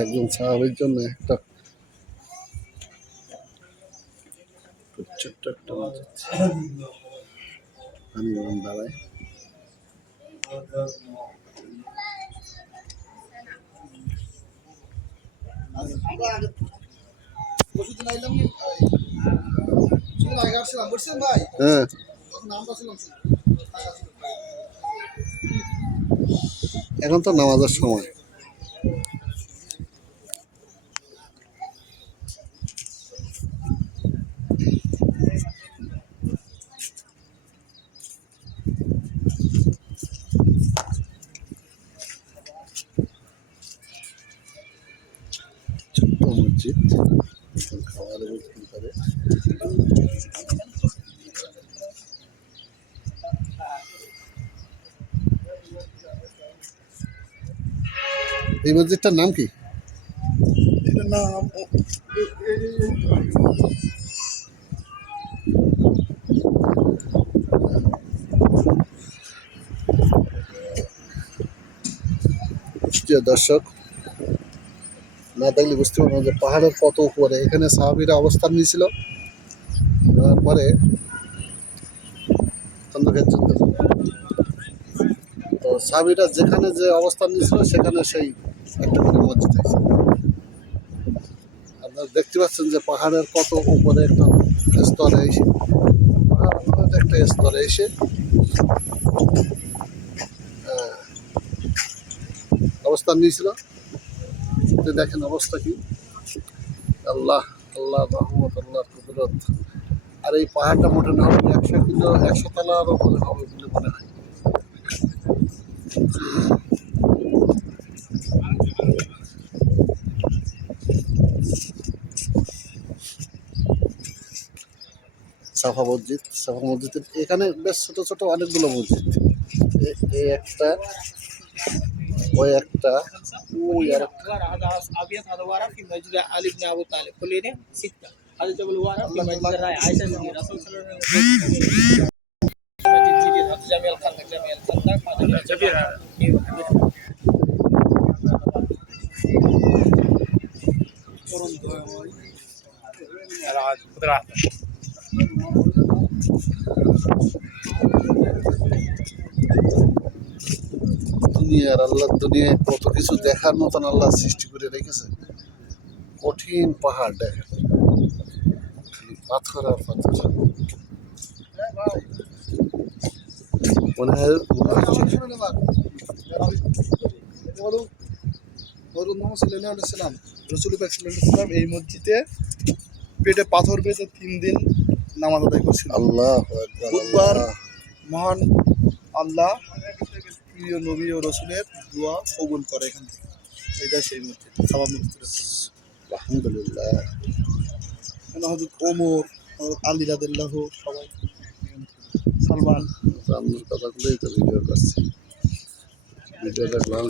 একজন সাহাবীর জন্য একটা ছোট্ট একটা মসজিদ। আমি বললাম দাঁড়ায় হ্যাঁ এখন তো নামাজের সময়। ছোট্ট মসজিদ খাবারের বিক্রি করে। এই মসজিদটার নাম কি? এটার নাম প্রিয় দর্শক, না দেখলে বুঝতে পারবো যে পাহাড়ের কত উপরে এখানে সাহাবীরা অবস্থান নিয়েছিল। তারপরে খন্দকের যুদ্ধ, তো সাহাবীরা যেখানে যে অবস্থান নিয়েছিল সেখানে সেই একটা করে মসজিদ হয়েছে। আপনারা দেখতে পাচ্ছেন যে পাহাড়ের কত উপরে একটা স্তরে এসে, পাহাড়ের একটা স্তরে এসে অবস্থান নিয়েছিল। দেখেন অবস্থা কি, আল্লাহ আল্লাহ রহমত, আল্লাহ কুদরত। আর এই পাহাড়টা মোটে না হবে 100 তলার উপরে হবে বলে মনে হয়। সাফা মসজিদ এখানে বেশ ছোট ছোট অনেকগুলো মসজিদ, এই একটা, ওই একটা, ওই আর একটা। দুনিয়ার আল্লাহ, দুনিয়ায় কত কিছু দেখার মতন আল্লাহ সৃষ্টি করে রেখেছে। কঠিন পাহাড় দেখেন, পাথর আর পাথর। মনে হয় এই মসজিদে পেটে পাথর পেয়েছে 3 দিন নামাজ আদায় করছিল। আল্লাহ বুধবার মহান আল্লাহ প্রিয় নবী ও রসুলের দোয়া কবুল করে এখান থেকে। এটা সেই মসজিদ, সাবা মসজিদ। আলহামদুলিল্লাহ। হযরত ওমর, হযরত আলী রাদিয়াল্লাহু, সবাই, সালমান। আপনার কথাগুলোই তো ভিডিও করছি, ভিডিও দেখলাম।